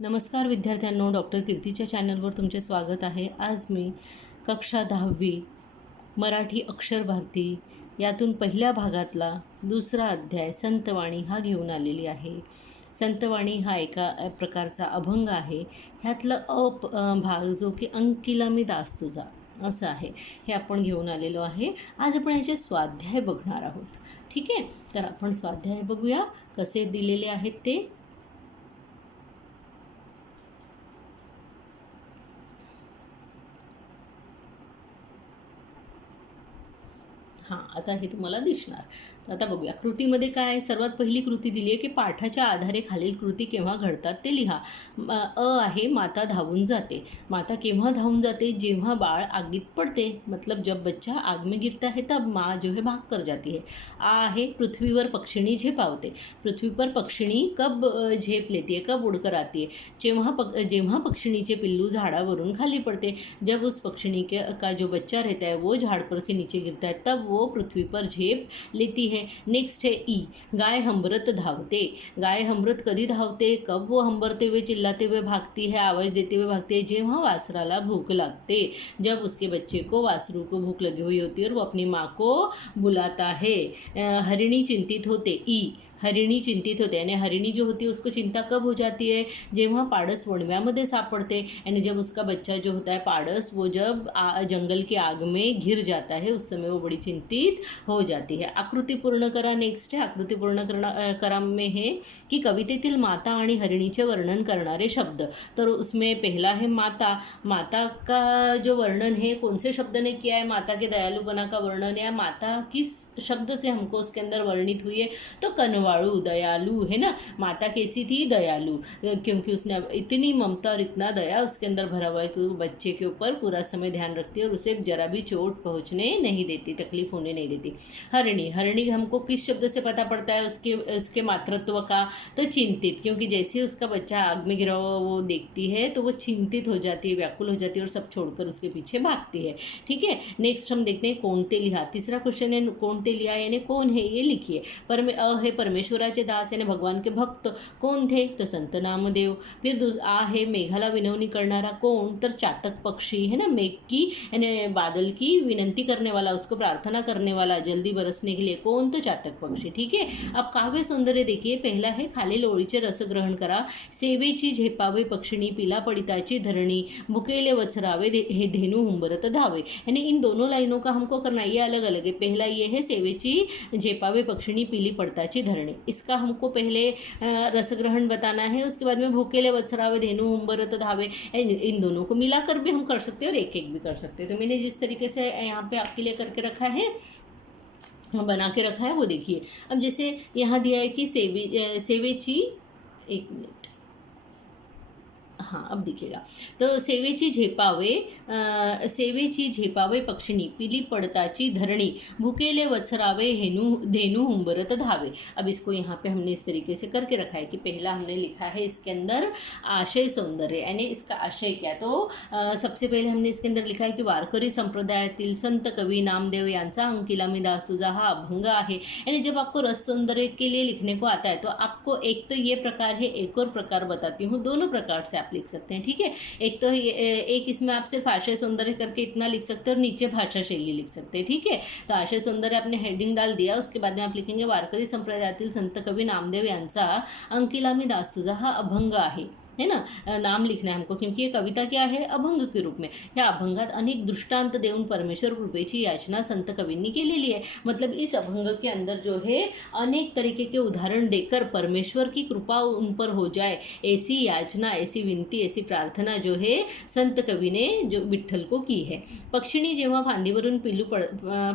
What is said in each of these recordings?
नमस्कार विद्यार्थ्यांनो, डॉक्टर कीर्तीच्या चॅनलवर तुमचे स्वागत आहे. आज मी कक्षा 10वी मराठी अक्षर भारती यातून पहिल्या भागातला दुसरा अध्याय संतवाणी हा घेऊन आलेली आहे. संतवाणी हा एका प्रकारचा अभंग आहे. ह्यातलं भाग जो की अंकिला मी दास तुझा असं आहे, हे आपण घेऊन आलेलो आहे. आज आपण याचे स्वाध्याय बघणार आहोत. ठीक आहे, तर आपण स्वाध्याय बघूया कसे दिलेले आहेत ते. हां, आता हे तुम्हाला दिसणार. तर आता बघूया कृतीमध्ये काय आहे. सर्वात पहिली कृती दिली आहे की पाठाच्या आधारे खालील कृती केव्हा घडतात ते लिहा. आहे माता धावून जाते. माता केव्हा धावून जाते? जेव्हा बाळ आगीत पडते. मतलब जब बच्चा आग में गिरता है तब माँ जो है भाग कर जाती है. आहे पृथ्वीवर पक्षिणी झेपावते. पृथ्वी पर पक्षिणी कब झेप लेती है, कब उड़कर आती है? जेव्हा पक्षिणीचे पिल्लू झाडावरून खाली पड़ते. जब उस पक्षिणी का जो बच्चा रहता है वो झाड़ पर से नीचे गिरता है तब वो पृथ्वी पर झेप लेती है. नेक्स्ट है ई. गाय हंबरत धावते. गाय हंबरत कधी धावते? कब वो हंबरते हुए चिल्लाते हुए भागती है, आवाज़ देते हुए भागती है? जेव्हा वासराला भूख लगते. जब उसके बच्चे को वासरू को भूख लगी हुई होती है और वो अपनी माँ को बुलाता है. हरिणी चिंतित होते. ई. हरिणी चिंतित होते यानी हरिणी जो होती है उसको चिंता कब हो जाती है? जेव्हा पाडस वणव्यामध्ये सापड़ते यानी जब उसका बच्चा जो होता है पाडस वो जब जंगल की आग में घिर जाता है उस समय वो बड़ी चिंतित हो जाती है. आकृती पूर्ण करा. नेक्स्ट है आकृती पूर्ण करा में है कि कवितेतील माता आणि हरिणीचे वर्णन करणारे शब्द. तर उसमें पहला है माता. माता का जो वर्णन है कौन से शब्द ने किया है? माता के दयालुपना का वर्णन है. माता किस शब्द से हमको उसके अंदर वर्णित हुई है? तो कनवाड़ू, दयालु है ना. माता कैसी थी? दयालु, क्योंकि उसने इतनी ममता और इतना दया उसके अंदर भरा हुआ है कि वो बच्चे के ऊपर पूरा समय ध्यान रखती है और उसे जरा भी चोट पहुंचने नहीं देती, तकलीफ होने नहीं देती. हरिणी. हरिणी हमको किस शब्द से पता पड़ता है उसके मातृत्व का? तो चिंतित, क्योंकि जैसे उसका बच्चा आग में गिरा हुआ वो देखती है तो वो चिंतित हो जाती है, व्याकुल हो जाती है और सब छोड़कर उसके पीछे भागती है. ठीक है, नेक्स्ट हम देखते हैं कोणते लिहा. तीसरा क्वेश्चन है कोणते लिहा यानी कौन है ये लिखिए. है परमेश्वराचे दास यानी भगवान के भक्त. कौन थे? तो संत नामदेव. फिर है मेघाला विनवणी करणारा. कौन? तर चातक पक्षी है ना. मेघ की यानी बादल की विनंती करने वाला, उसको प्रार्थना करने वाला जल्दी बरसने के लिए. कौन? तो चातक पक्षी. ठीक है, अब काव्य सौंदर्य देखिए. पहला है खालील ओळीचे रस ग्रहण करा. सेवेची झेपावे पक्षिणी, पिला पडिताची धरणी, भुकेले वत्सरावे हे धेनु हुंबरत धावे. यानी इन दोनों लाइनों का हमको करना, ये अलग अलग है. पहला ये है सेवेची झेपावे पक्षिणी, पीली पड़ताची धरणी. इसका हमको पहले रसग्रहण बताना है. उसके बाद में भूकेले वत्सरावे धेनु हुंबरत धावे. इन दोनों को मिलाकर भी हम कर सकते हैं और एक एक भी कर सकते हैं. तो मैंने जिस तरीके से यहाँ पे आपके लिए करके रखा है, बना के रखा है, वो देखिए. अब जैसे यहाँ दिया है कि सेवेची, एक मिनट, हाँ अब दिखेगा. तो सेवेची झेपावे पक्षिणी, पिली पड़ताची धरणी, भूकेले वत्सरावे धेनु हुंबरत धावे. अब इसको यहाँ पे हमने इस तरीके से करके रखा है कि पहला हमने लिखा है इसके अंदर आशय सौंदर्य यानी इसका आशय क्या. तो सबसे पहले हमने इसके अंदर लिखा है कि वारकरी संप्रदायातील संत कवी नामदेव यांचा अंकिला मी दास तुझा हा अभंग आहे. यानी जब आपको रस सौंदर्य के लिए लिखने को आता है तो आपको एक तो ये प्रकार है, एक और प्रकार बताती हूँ. दोनों प्रकार से आप लिख सकते हैं. ठीक है, एक तो एक इसमें आप सिर्फ आशय सौंदर्य करके इतना लिख सकते हैं और नीचे भाषा शैली लिख सकते हैं. ठीक है, तो आशय सौंदर्य आपने हेडिंग डाल दिया. उसके बाद में आप लिखेंगे वारकरी संप्रदायातील संत कवी नामदेव यांचा अंकिला मी दास तुझा हा अभंग आहे. है ना, नाम लिखना है हमको, क्योंकि ये कविता क्या है? अभंग के रूप में. या अभंगात अनेक दृष्टांत देऊन परमेश्वर कृपेची याचना संत कवींनी केलेली है. मतलब इस अभंग के अंदर जो है अनेक तरीके के उदाहरण देकर परमेश्वर की कृपा उन पर हो जाए ऐसी याचना, ऐसी विनती, ऐसी प्रार्थना जो है संत कवी ने जो विठ्ठल को की है. पक्षिणी जेव्हा फांदीवरून पिल्लू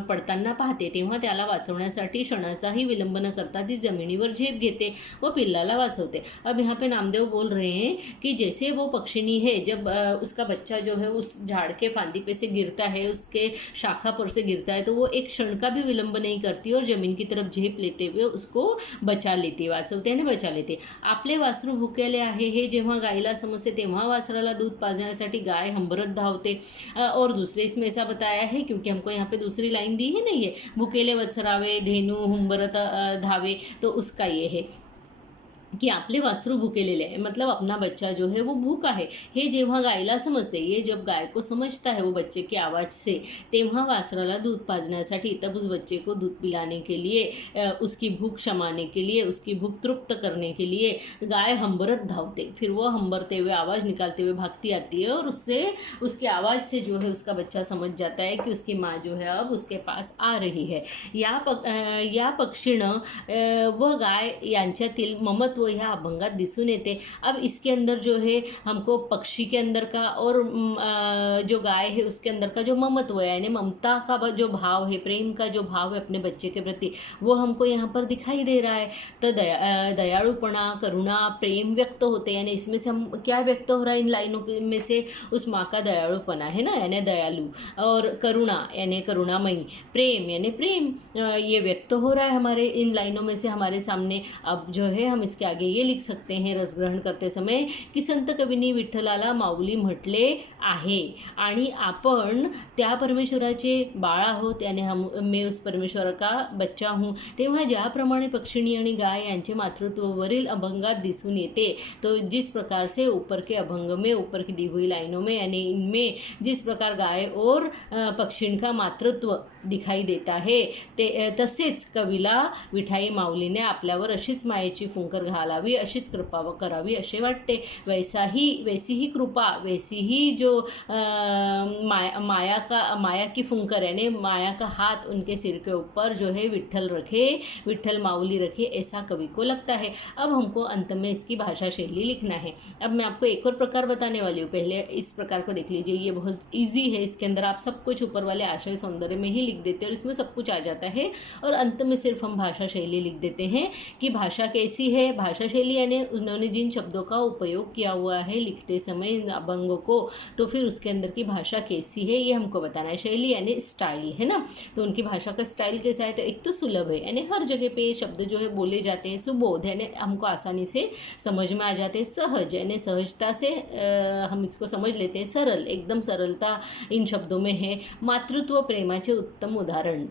पडताना पाहते तेव्हा त्याला वाचवण्यासाठी क्षणाचाही विलंब न करता ती जमिनीवर झेप घेते व पिल्लाला वाचवते. अब यहाँ पे नामदेव बोल रहे हैं कि जैसे वो पक्षिणी है, जब उसका बच्चा जो है उस झाड़ के फांदी पे से गिरता है, उसके शाखा पर से गिरता है, तो वो एक क्षण का भी विलंब नहीं करती और जमीन की तरफ झेप लेते हुए उसको बचा लेते, वाचवते आणि बचा लेते. आपले वासरू भुकेले आहे हे जेव्हा गायला समजते तेव्हा वासराला दूध पाजण्यासाठी गाय हंबरत धावते. और दूसरे इसमें ऐसा बताया है, क्योंकि हमको यहाँ पे दूसरी लाइन दी ही नहीं है, भुकेले वत्सरावे धेनु हुंबरत धावे, तो उसका ये है की आपले वासरू भुकेलेले आहे, मतलब अपना बच्चा जो है वो भूखा है, हे जेव्हा गायला समजते, ये जब गाय को समझता है वो बच्चे की आवाज़ से, तेव्हा वासराला दूध पाजण्यासाठी, तब उस बच्चे को दूध पिलाने के लिए, उसकी भूख शमाने के लिए, उसकी भूख तृप्त करने के लिए गाय हंबरत धावते, फिर वो हंबरते हुए आवाज़ निकालते हुए भागती आती है, और उससे, उसकी आवाज़ से जो है उसका बच्चा समझ जाता है कि उसकी माँ जो है अब उसके पास आ रही है। या पक्षीनं व गाय यांच्यातील ममत्व ह्या अभंगात दिसून येते। अब इसके अंदर जो है हमको पक्षी के अंदर का और जो गाय है उसके अंदर का जो ममत्व है, यानी ममता का जो भाव है, प्रेम का जो भाव है अपने बच्चे के प्रति, वो हमको यहाँ पर दिखाई दे रहा है। तो दयालुपना, करुणा, प्रेम व्यक्त होते, यानी इसमें से हम क्या व्यक्त हो रहा है इन लाइनों में से, उस माँ का दयालुपना है ना, यानी दयालु, और करुणा यानी करुणामयी, प्रेम यानी प्रेम, ये व्यक्त हो रहा है हमारे इन लाइनों में से हमारे सामने। अब जो है हम इसके आगे ये लिख सकते हैं रसग्रहण करते समय की संत कवींनी विठ्ठलाला माऊली म्हटले आहे आणि आपण त्या परमेश्वराचे बाळ आहोत, यानी मैं उस परमेश्वर का बच्चा हूँ। तेव्हा ज्याप्रमाणे पक्षिणी आणि गाय यांचे मातृत्व वरील अभंगात दिसून येते, तो जिस प्रकार से ऊपर के अभंग में, ऊपर की दी हुई लाइनों में, यानी इनमें जिस प्रकार गाय और पक्षिण का मातृत्व दिखाई देता है, ते तसेच कवीला विठाई माऊलीने आपल्यावर अशीच मायेची फुंकर घालावी, अशीच कृपा करावी असे वाटते। वैसी ही कृपा, वैसी ही जो माया की फुंकर, यानी माया का हाथ उनके सिर के ऊपर जो है विट्ठल रखे, विट्ठल माऊली रखे, ऐसा कवि को लगता है। अब हमको अंत में इसकी भाषा शैली लिखना है। अब मैं आपको एक और प्रकार बताने वाली हूँ, पहले इस प्रकार को देख लीजिए, ये बहुत ईजी है। इसके अंदर आप सब कुछ ऊपर वाले आशय सौंदर्य में ही लिख देते हैं और इसमें सब कुछ आ जाता है, और अंत में सिर्फ हम भाषा शैली लिख देते हैं कि भाषा कैसी है। भाषा शैली यानी उन्होंने जिन शब्दों का उपयोग किया हुआ है लिखते समय इन अभंगों को, तो फिर उसके अंदर की भाषा कैसी है ये हमको बताना है। शैली यानी स्टाइल है ना, तो उनकी भाषा का स्टाइल कैसा है, तो एक तो सुलभ है, यानी हर जगह पे ये शब्द जो है बोले जाते हैं। सुबोध यानी हमको आसानी से समझ में आ जाते हैं। सहज यानी सहजता से हम इसको समझ लेते हैं। सरल, एकदम सरलता इन शब्दों में है। मातृत्व प्रेमाचे उत्तम उदाहरण,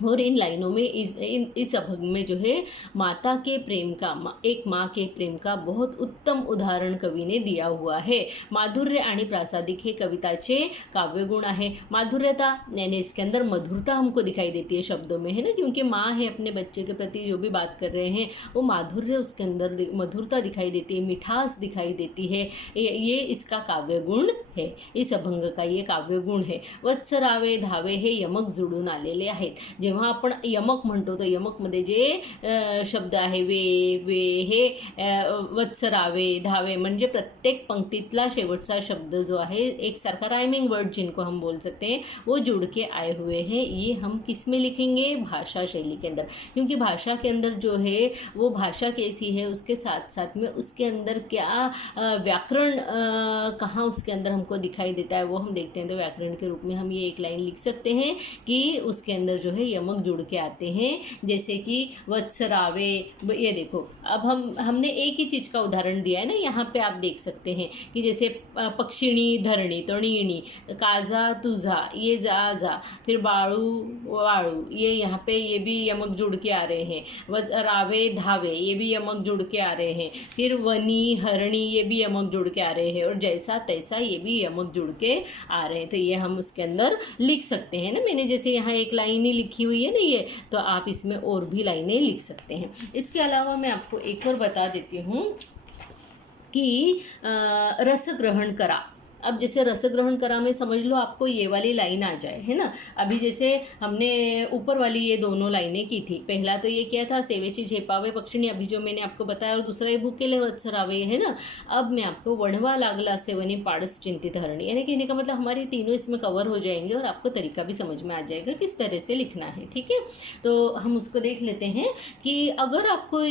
और इन लाइनों में इस अभंग में जो है माता के प्रेम का, एक माँ के प्रेम का बहुत उत्तम उदाहरण कवि ने दिया हुआ है। माधुर्य आणि प्रासादिक हे कविताचे काव्यगुण है। माधुर्यता यानी इसके अंदर मधुरता हमको दिखाई देती है शब्दों में, है ना, क्योंकि माँ है अपने बच्चे के प्रति जो भी बात कर रहे हैं वो माधुर्य, उसके अंदर मधुरता दिखाई देती है, मिठास दिखाई देती है। ये इसका काव्यगुण है, इस अभंग का ये काव्यगुण है। वत्सरावे धावे हे यमक जुळून आलेले आहेत। जेव्हा आपण यमक म्हणतो तर यमकमध्ये जे शब्द आहे वे हे वत्सरावे धावे, म्हणजे प्रत्येक पंक्तीतला शेवटचा शब्द जो आहे एक सारखा राइमिंग वर्ड जिनको हम बोल सकते हैं वो जुड़ के आए हुए हैं। ये हम किस में लिखेंगे, भाषा शैली के अंदर, क्योंकि भाषा के अंदर जो है वो भाषा कैसी है उसके साथ साथ में उसके अंदर क्या व्याकरण कहाँ उसके अंदर हमको दिखाई देता है वो हम देखते हैं। तो व्याकरण के रूप में हम ये एक लाइन लिख सकते हैं कि उसके अंदर जो है यमक जुड़ के आते हैं, जैसे कि वत्सरावे। ये देखो, अब हमने एक ही चीज़ का उदाहरण दिया है ना, यहाँ पे आप देख सकते हैं कि जैसे पक्षिणी धरणी, तो णीणी, काजा तुझा, ये जा जा, फिर बाळू वाळू, ये यहाँ पे ये भी यमक जुड़ के आ रहे हैं। रावे धावे, ये भी यमक जुड़ के आ रहे हैं। फिर वनी हरणी, ये भी यमक जुड़ के आ रहे हैं, और जैसा तैसा, ये भी यमक जुड़ के आ रहे हैं। तो ये हम उसके अंदर लिख सकते हैं ना। मैंने जैसे यहाँ एक लाइन ही लिखी हुई है ना ये, तो आप इसमें और भी लाइनें लिख सकते हैं। इसके अलावा मैं आपको एक और बता देती हूँ कि रस ग्रहण करा। अब जैसे रस ग्रहण करा में समझ लो आपको ये वाली लाइन आ जाए, है ना। अभी जैसे हमने ऊपर वाली ये दोनों लाइनें की थी, पहला तो ये क्या था, सेवेची झेपावे पक्षिणी, अभी जो मैंने आपको बताया, और दूसरा ये भूकेले वत्सरावे, है ना। अब मैं आपको वणवा लागला सेवनी पाड़स चिंतित हरणी, यानी कहने का मतलब हमारे तीनों इसमें कवर हो जाएंगे और आपको तरीका भी समझ में आ जाएगा किस तरह से लिखना है, ठीक है। तो हम उसको देख लेते हैं कि अगर आपको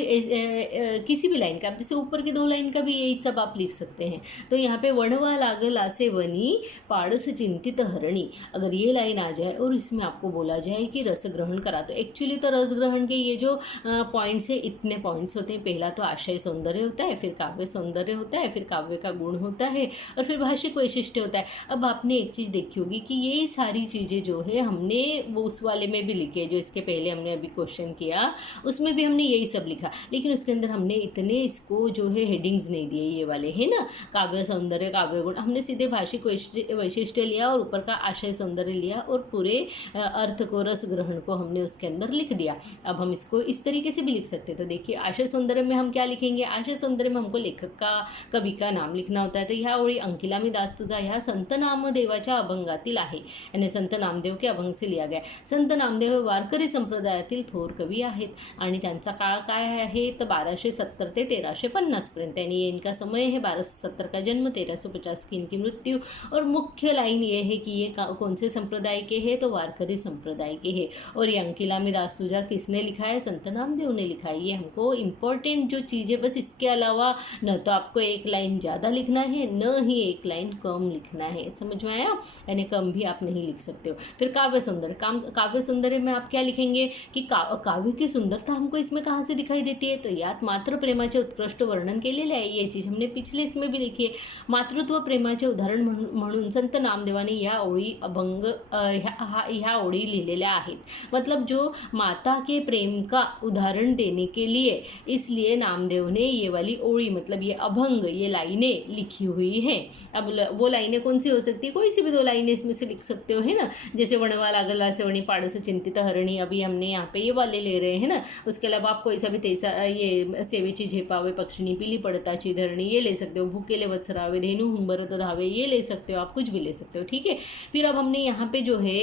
किसी भी लाइन का, जैसे ऊपर की दो लाइन का भी यही सब आप लिख सकते हैं। तो यहाँ पे वणवा लागला लागला से वनी पाड़स चिंतित हरणी, अगर ये लाइन आ जाए और इसमें आपको बोला जाए कि रस ग्रहण करा, तो एक्चुअली तो रस ग्रहण के ये जो पॉइंट्स है, इतने पॉइंट्स होते हैं। पहला तो आशय सौंदर्य होता है, फिर काव्य सौंदर्य होता है, फिर काव्य का गुण होता है, और फिर भाषिक वैशिष्ट्य होता है। अब आपने एक चीज़ देखी होगी कि ये सारी चीज़ें जो है हमने वो उस वाले में भी लिखी है, जो इसके पहले हमने अभी क्वेश्चन किया उसमें भी हमने यही सब लिखा, लेकिन उसके अंदर हमने इतने इसको जो है हेडिंग्स नहीं दिए, ये वाले है ना, काव्य सौंदर्य काव्य गुण, हमने सीधे भाषिक वैशिष्ट्य लिया और ऊपर का आशय सौंदर्य लिया और पूरे अर्थ को, रस ग्रहण को हमने उसके अंदर लिख दिया। अब हम इसको इस तरीके से भी लिख सकते हैं। तो देखिए आशय सौंदर्य में हम क्या लिखेंगे, आशय सौंदर्य में हमको लेखक का, कवि का नाम लिखना होता है। तो ह्या ओळी अंकिला मी दास तुझा ह्या संत नामदेवाच्या अभंगातील आहे, यानी संत नामदेव के अभंग से लिया गया। संत नामदेव हे वारकरी संप्रदायातील थोर कवी आहेत आणि त्यांचा काळ काय आहे, तर 1270 ते 1350 पर्यंत, यानी इनका समय है 1270 का जन्म, 1350 की इनकी मृत्यु। और मुख्य लाइन ये है कि ये कौन से संप्रदाय के हैं, तो वारकरी संप्रदाय के हैं। और ये अंकिला में दास तुझा किसने लिखा है, संत नामदेव ने लिखा है। ये हमको इम्पोर्टेंट जो चीज़ें, बस इसके अलावा न तो आपको एक लाइन ज़्यादा लिखना है, न ही एक लाइन कम लिखना है, समझ में आया, यानी कम भी आप नहीं लिख सकते हो। फिर काव्य सौंदर्य, काव्य सौंदर्य में आप क्या लिखेंगे कि काव्य की सुंदरता हमको इसमें कहाँ से दिखाई देती है, तो यात मात्र प्रेमाचे उत्कृष्ट वर्णन केलेले आहे। ये चीज़ हमने पिछले इसमें भी लिखी है। मातृत्व प्रेमाचे उदाहरण म्हणून संत नामदेवाने या ओळी अभंग ह्या ओळी लिहिलेल्या आहेत। मतलब जो माता के प्रेम का उदाहरण देने के लिए, इसलिए नामदेव ने ये वाली ओळी, मतलब ये अभंग, ये लाइनें लिखी हुई है। अब वो लाइनें कौन सी हो सकती है, कोई सी भी दो लाइनें इसमें से लिख सकते हो, है ना। जैसे वणवा लागला से वणी पाड़स चिंतित हरणी, अभी हमने यहाँ पे ये वाले ले रहे हैं ना। उसके अलावा आप कोई सा भी तेसा, ये सेवेची झेपावे पक्षिणी, पीली पड़ताची धरणी, ये ले सकते हो। भूकेले वत्सरावे, धेनु हुंबरत धावे, ये ले सकते हो, आप कुछ भी ले सकते हो, ठीक है। फिर अब हमने यहाँ पे जो है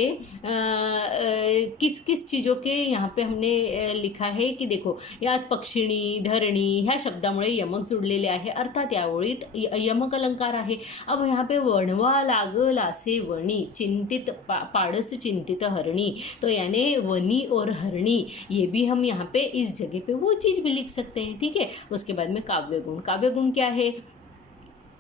किस किस चीज़ों के यहाँ पे हमने लिखा है कि देखो, यात पक्षिणी, धरणी ह्या शब्दामुळे यमक जुडलेले आहे, अर्थात या ओळीत यमक अलंकार आहे। अब यहाँ पे वणवा लागला से वणी, चिंतित पाड़स चिंतित हरणी, तो यानी वनी और हरणी, ये भी हम यहाँ पे इस जगह पे वो चीज़ भी लिख सकते हैं, ठीक है। उसके बाद में काव्य गुण, काव्य गुण क्या है,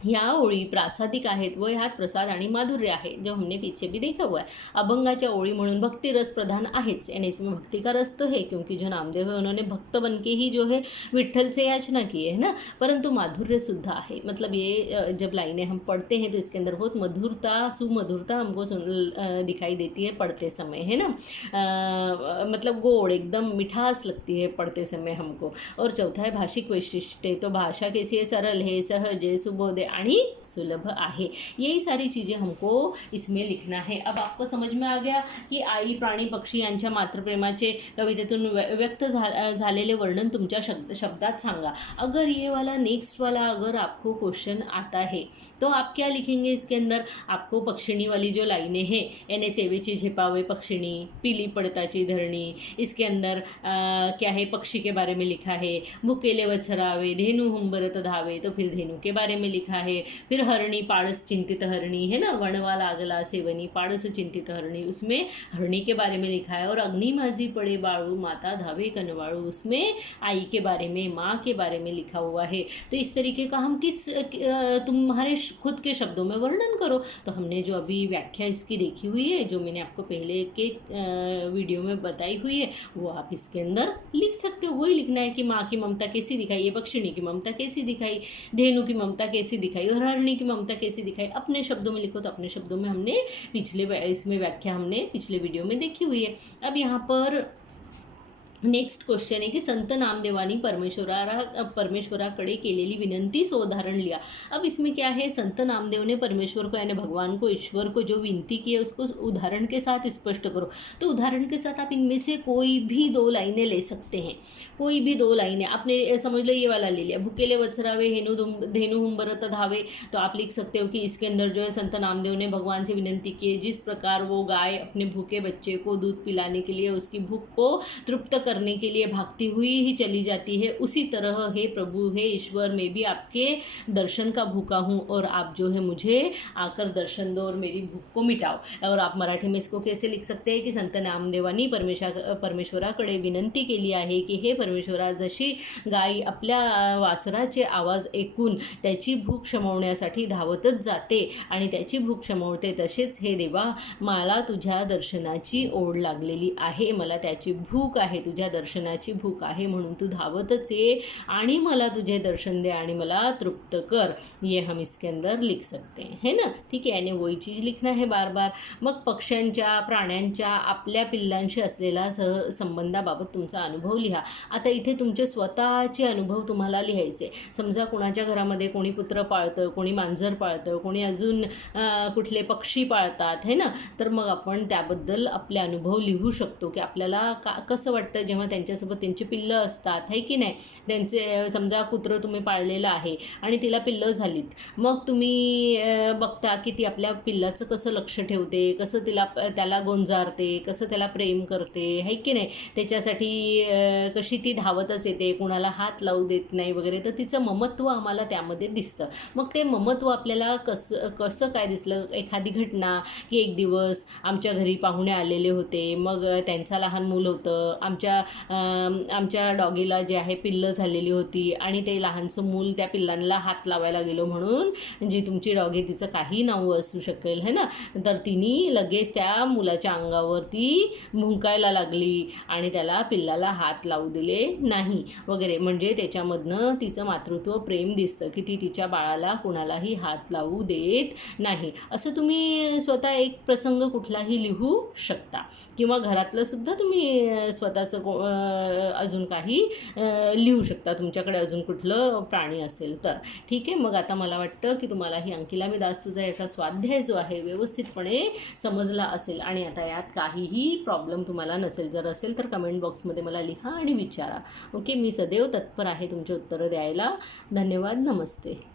ह्या ओळी प्रासादिक आहेत व ह्यात प्रसाद आणि माधुर्य आहे, जो हमने पीछे भी देखा हुआ है। अभंगाच्या ओळी म्हणून भक्ति रस प्रधान आहेच, यानी इसमें भक्ति का रस तो है, क्योंकि जो नामदेव है उन्होंने भक्त बन के ही जो है विट्ठल से याचना की है ना, परंतु माधुर्य शुद्धा है। मतलब ये जब लाइनें हम पढ़ते हैं तो इसके अंदर बहुत मधुरता, सुमधुरता हमको दिखाई देती है पढ़ते समय, है ना। मतलब गोड़, एकदम मिठास लगती है पढ़ते समय हमको। और चौथा है भाषिक वैशिष्ट्य, तो भाषा कैसी है, सरल है, सहज है, सुबोध है आणि सुलभ आहे। यही सारी चीज़ें हमको इसमें लिखना है। अब आपको समझ में आ गया कि आई, प्राणी, पक्षी यांच्या मातृप्रेमाचे कवितेतून व्यक्त झालेले वर्णन तुमच्या शब्दात सांगा। अगर ये वाला नेक्स्ट वाला अगर आपको क्वेश्चन आता है तो आप क्या लिखेंगे इसके अंदर, आपको पक्षिणी वाली जो लाइनें हैं, यानी सेवेची झेपावे पक्षिणी, पीली पड़ताची धरणी, इसके अंदर क्या है, पक्षी के बारे में लिखा है। भूकेले वत्सरावे, धेनु हुंबरत धावे, तो फिर धेनु के बारे में लिखा है। फिर हरणी, पाड़स चिंतित हरणी, है ना, वणवा लागला से वनी पाड़स चिंतित हरणी, उसमें हरणी के बारे में लिखा है। और अग्नि माझी पड़े बाळू, माता धावे कनवाळू, उसमें आई के बारे में, माँ के बारे में लिखा हुआ है। तो इस तरीके का हम तुम्हारे खुद के शब्दों में वर्णन करो। तो हमने जो अभी व्याख्या इसकी देखी हुई है, जो मैंने आपको पहले के वीडियो में बताई हुई है, वो आप इसके अंदर लिख सकते हो। वही लिखना है कि माँ की ममता कैसी दिखाई है, पक्षिणी की ममता कैसी दिखाई, धेनु की ममता कैसी दिखाई और हरणी की ममता कैसी दिखाई, अपने शब्दों में लिखो। तो अपने शब्दों में हमने इसमें व्याख्या हमने पिछले वीडियो में देखी हुई है। अब यहाँ पर नेक्स्ट क्वेश्चन है कि संत नामदेवानी परमेश्वराकडे केलेली विनंती सो उदाहरण लिया। अब इसमें क्या है, संत नामदेव ने परमेश्वर को, यानी भगवान को, ईश्वर को जो विनती की है उसको उदाहरण के साथ स्पष्ट करो। तो उदाहरण के साथ आप इनमें से कोई भी दो लाइनें ले सकते हैं, कोई भी दो लाइनें। आपने समझ लो ये वाला ले लिया, भूकेले वत्सरावे धेनु हुंबरत धावे, तो आप लिख सकते हो कि इसके अंदर जो है संत नामदेव ने भगवान से विनंती की है, जिस प्रकार वो गाय अपने भूखे बच्चे को दूध पिलाने के लिए उसकी भूख को तृप्त करने के लिए भागती हुई ही चली जाती है, उसी तरह हे प्रभु, हे ईश्वर, मैं भी आपके दर्शन का भूखा हूँ और आप जो है मुझे आकर दर्शन दो और मेरी भूख को मिटाओ। और आप मराठी में इसको कैसे लिख सकते हैं की संत नामदेवांनी परमेश्वराकडे विनंती केली आहे की हे परमेश्वरा, जशी गाई आपल्या वासराचे आवाज ऐकून त्याची भूक शमवण्यासाठी धावतच जाते आणि त्याची भूक शमवते, तसेच हे देवा, मला तुझ्या दर्शनाची ओढ लागलेली आहे, मला त्याची भूक आहे, तुझ्या दर्शनाची भूक आहे, म्हणून तू धावतच ये आणि मला तुझे दर्शन दे आणि मला तृप्त कर। ये हम इसके अंदर लिख सकते हैं, है ना। ठीक है, यानी वही चीज़ लिखना है बार बार। मग पक्ष्यांच्या, प्राण्यांच्या, आपल्या पिल्लांशी असलेला संबंधाबाबत तुमचा अनुभव लिहा। आता इथे तुमचे स्वतःचे अनुभव तुम्हाला लिहायचे। समजा कोणाच्या घरामध्ये कोणी कुत्रं पाळतं, कोणी मांजर पाळतं, कोणी अजून कुठले पक्षी पाळतात, है ना, तर मग आपण त्याबद्दल आपले अनुभव लिहू शकतो की आपल्याला कसं वाटतं जेव्हा त्यांच्यासोबत त्यांची पिल्लं असतात, है की नाही। त्यांचे समजा कुत्रं तुम्ही पाळलेलं आहे आणि तिला पिल्लं झालीत, मग तुम्ही बघता की ती आपल्या पिल्लाचं कसं लक्ष ठेवते, कसं त्याला गोंजारते, कसं त्याला प्रेम करते, है की नाही। त्याच्यासाठी कशी ती धावतच येते, कुणाला हात लावू देत नाही वगैरे, तर तिचं ममत्व आम्हाला त्यामध्ये दिसतं। मग ते ममत्व आपल्याला कसं काय दिसलं, एखादी घटना की एक दिवस आमच्या घरी पाहुणे आलेले होते, मग त्यांचा लहान मूल होतं, आमच्या डॉगीला जे आहे पिल्लं झालेली होती आणि ते लहानसं मूल त्या पिल्लांना हात लावायला गेलो, म्हणून जी तुमची डॉगी, तिचं काही नाव असू शकेल, है ना, तर तिने लगेच त्या मुलाच्या अंगावरती भुंकायला लागली आणि त्याला पिल्लाला हात लावू दिले नाही वगैरे। म्हणजे त्याच्यामधनं तिचं मातृत्व प्रेम दिसतं की ती तिच्या बाळाला कुणालाही हात लावू देत नाही। असं तुम्ही स्वतः एक प्रसंग कुठलाही लिहू शकता किंवा घरातलं सुद्धा तुम्ही स्वतःचं अजून काही लिहू शकता, तुमच्याकडे अजून कुठलं प्राणी असेल तर। ठीक आहे, मग आता मला वाटतं की तुम्हाला ही अंकिला मी दास तुझा याचा स्वाध्याय जो आहे व्यवस्थितपणे समजला असेल आणि आता यात काहीही प्रॉब्लेम तुम्हाला नसेल। जर असेल तर कमेंट बॉक्समध्ये मला लिहा आणि विचारा। ओके, मी सदैव तत्पर आहे तुमचे उत्तरं द्यायला। धन्यवाद, नमस्ते।